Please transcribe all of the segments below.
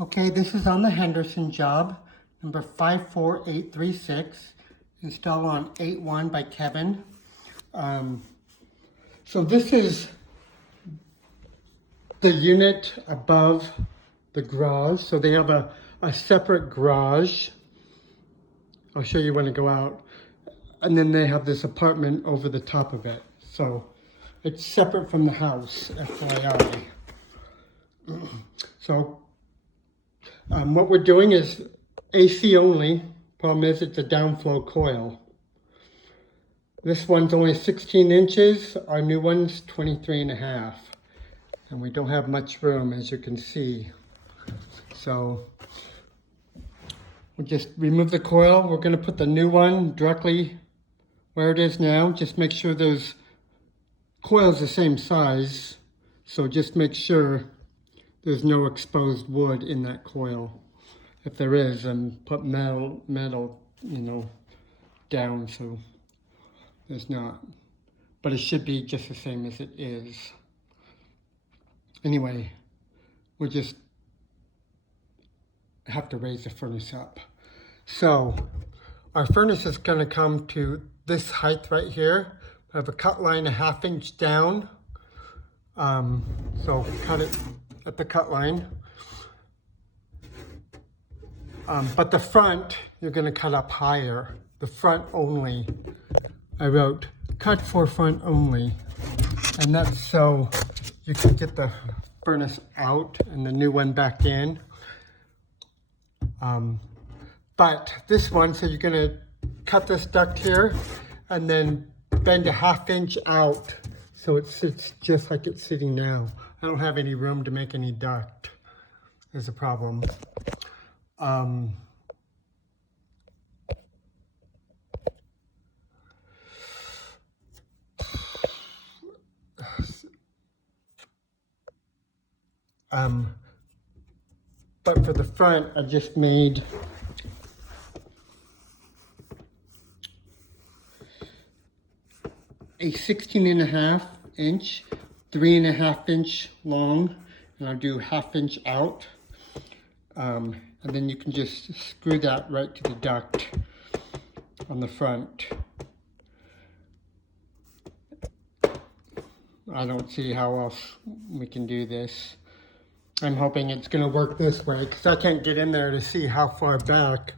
Okay, this is on the Henderson job, number 54836, installed on 8-1 by Kevin. So this is the unit above the garage. So they have a separate garage. I'll show you when I go out. And then they have this apartment over the top of it. So it's separate from the house, FYI. So what we're doing is AC only. Problem is it's a downflow coil. This one's only 16 inches. Our new one's 23.5. And we don't have much room, as you can see. So we'll just remove the coil. We're going to put the new one directly where it is now. Just make sure those coils the same size. So just make sure there's no exposed wood in that coil. If there is, then put metal, down so there's not. But it should be just the same as it is. Anyway, we'll just have to raise the furnace up. So our furnace is going to come to this height right here. I have a cut line 1/2 inch down. So cut it at the cut line. But the front, you're going to cut up higher. The front only. I wrote, cut for front only. And that's so you can get the furnace out and the new one back in. But this one, so you're going to cut this duct here and then bend 1/2 inch out so it sits just like it's sitting now. I don't have any room to make any duct. There's a problem. But for the front, I just made a 16.5 inch, 3.5 inch long, and I'll do 1/2 inch out. And then you can just screw that right to the duct on the front. I don't see how else we can do this. I'm hoping it's going to work this way because I can't get in there to see how far back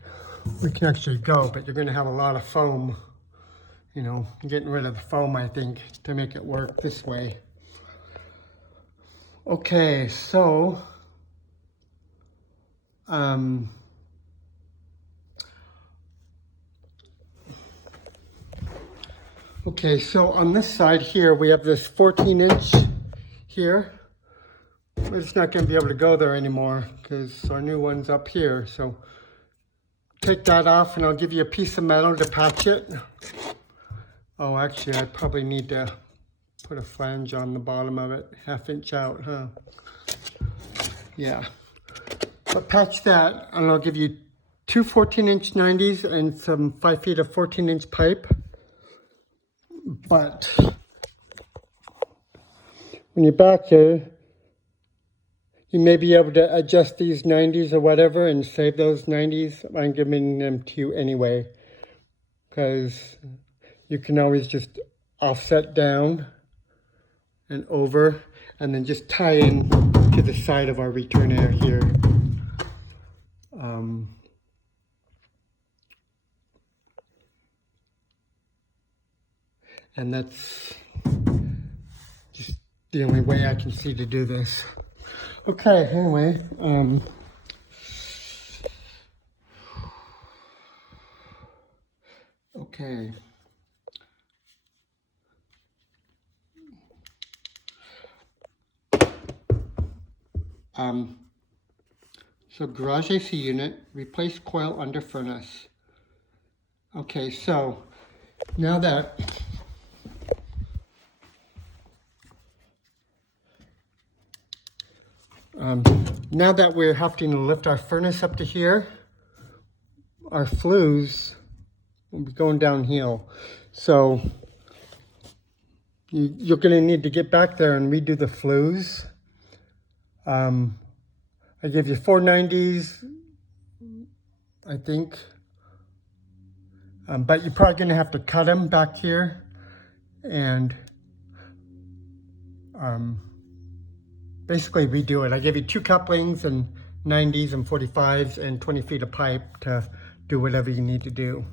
we can actually go, but you're going to have a lot of foam, getting rid of the foam, I think, to make it work this way. Okay, so on this side here, we have this 14 inch here. We're just not going to be able to go there anymore because our new one's up here. So take that off and I'll give you a piece of metal to patch it. Oh, actually, I probably need to put a flange on the bottom of it, 1/2 inch out, huh? Yeah. But patch that and I'll give you 2 14-inch 90s and some 5 feet of 14-inch pipe. But when you're back here, you may be able to adjust these 90s or whatever and save those 90s. I'm giving them to you anyway, because you can always just offset down and over and then just tie in to the side of our return air here. And that's just the only way I can see to do this. Okay, anyway, okay. So garage AC unit, replace coil under furnace. Okay, so now that we're having to lift our furnace up to here, our flues will be going downhill. So you're going to need to get back there and redo the flues. I I gave you 490s, I think. But you're probably going to have to cut them back here and basically redo it. I gave you 2 couplings and 90s and 45s and 20 feet of pipe to do whatever you need to do.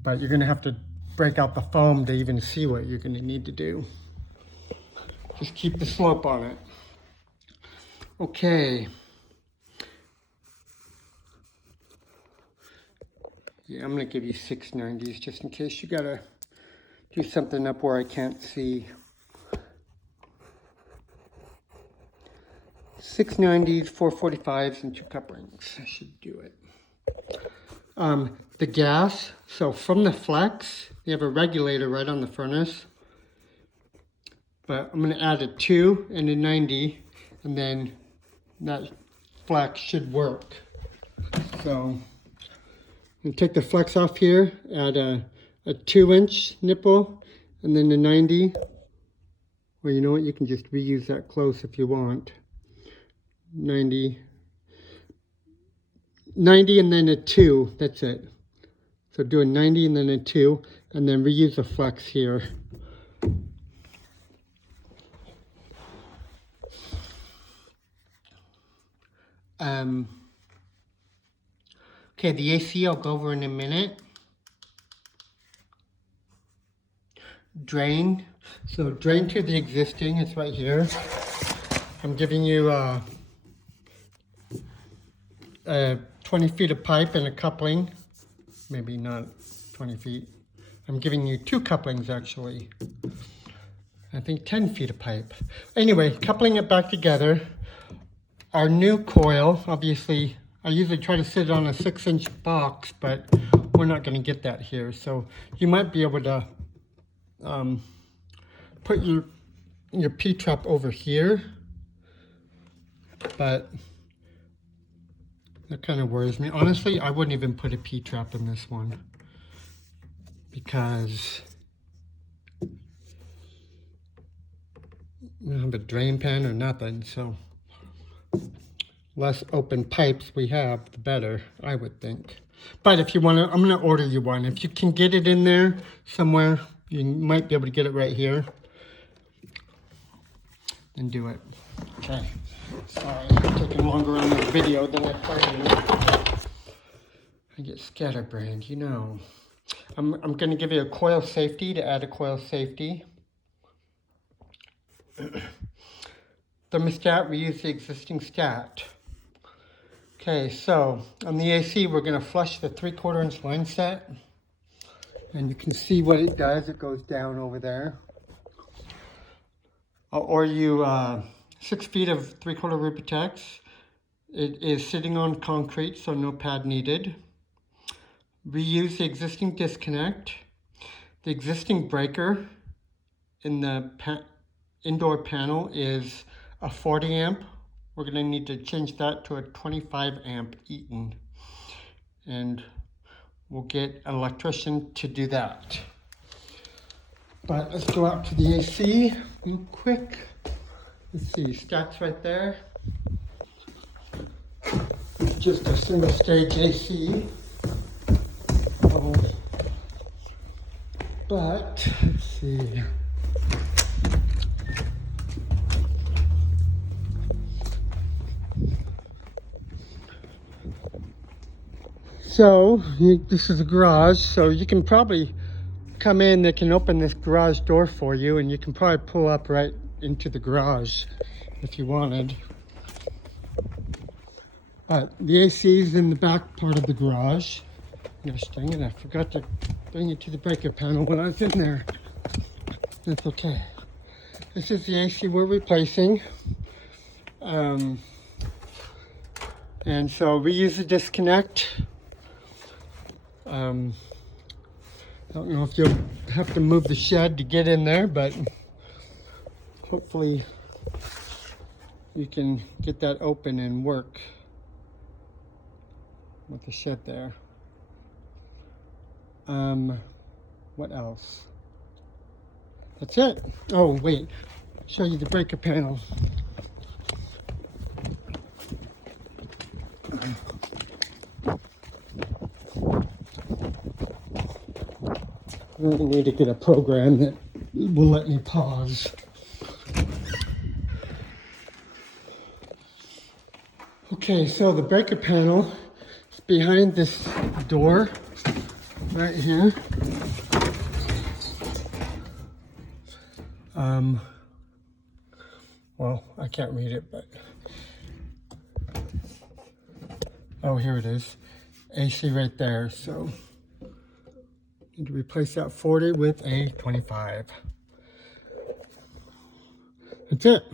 But you're going to have to break out the foam to even see what you're going to need to do. Just keep the slope on it. Okay. Yeah, I'm going to give you 690s just in case you got to do something up where I can't see. 690s, 445s, and 2 couplings. I should do it. The gas, so from the flex, you have a regulator right on the furnace. But I'm going to add a 2 and a 90, and then that flex should work. So I'm going to take the flex off here, add a 2-inch nipple, and then a 90. Well, you know what? You can just reuse that close if you want. 90, and then a 2. That's it. So do a 90 and then a 2, and then reuse the flex here. Okay, the AC I'll go over in a minute. Drain. So drain to the existing, it's right here. I'm giving you 20 feet of pipe and a coupling. Maybe not 20 feet. I'm giving you 2 couplings actually. I think 10 feet of pipe. Anyway, coupling it back together. Our new coil, obviously, I usually try to sit it on a 6-inch box, but we're not going to get that here. So you might be able to put your P-trap over here, but that kind of worries me. Honestly, I wouldn't even put a P-trap in this one because I don't have a drain pan or nothing, so less open pipes we have, the better, I would think. But if you want to, I'm going to order you one. If you can get it in there somewhere, you might be able to get it right here. And do it. Okay. Sorry, I'm taking longer on this video than I planned. I get scatterbrained, you know. I'm going to give you a coil safety to add a coil safety. Thermostat, we use the existing stat. Okay, so on the AC, we're going to flush the 3/4 inch line set. And you can see what it does. It goes down over there. I'll order you 6 feet of 3/4 Rubytex. It is sitting on concrete, so no pad needed. Reuse the existing disconnect. The existing breaker in the indoor panel is a 40 amp. We're going to need to change that to a 25 amp Eaton. And we'll get an electrician to do that. But let's go out to the AC real quick. Let's see, stat's right there. It's just a single stage AC. But let's see. So this is a garage, so you can probably come in. They can open this garage door for you, and you can probably pull up right into the garage if you wanted. But the AC is in the back part of the garage. Gosh dang it, I forgot to bring it to the breaker panel when I was in there. That's okay. This is the AC we're replacing. And so we use the disconnect. I don't know if you'll have to move the shed to get in there, but hopefully you can get that open and work with the shed there. What else? That's it. Oh, wait. Show you the breaker panel. really need to get a program that will let me pause. Okay, so the breaker panel is behind this door right here. Well, I can't read it, but oh, here it is. AC right there, so need to replace that 40 with a 25. That's it.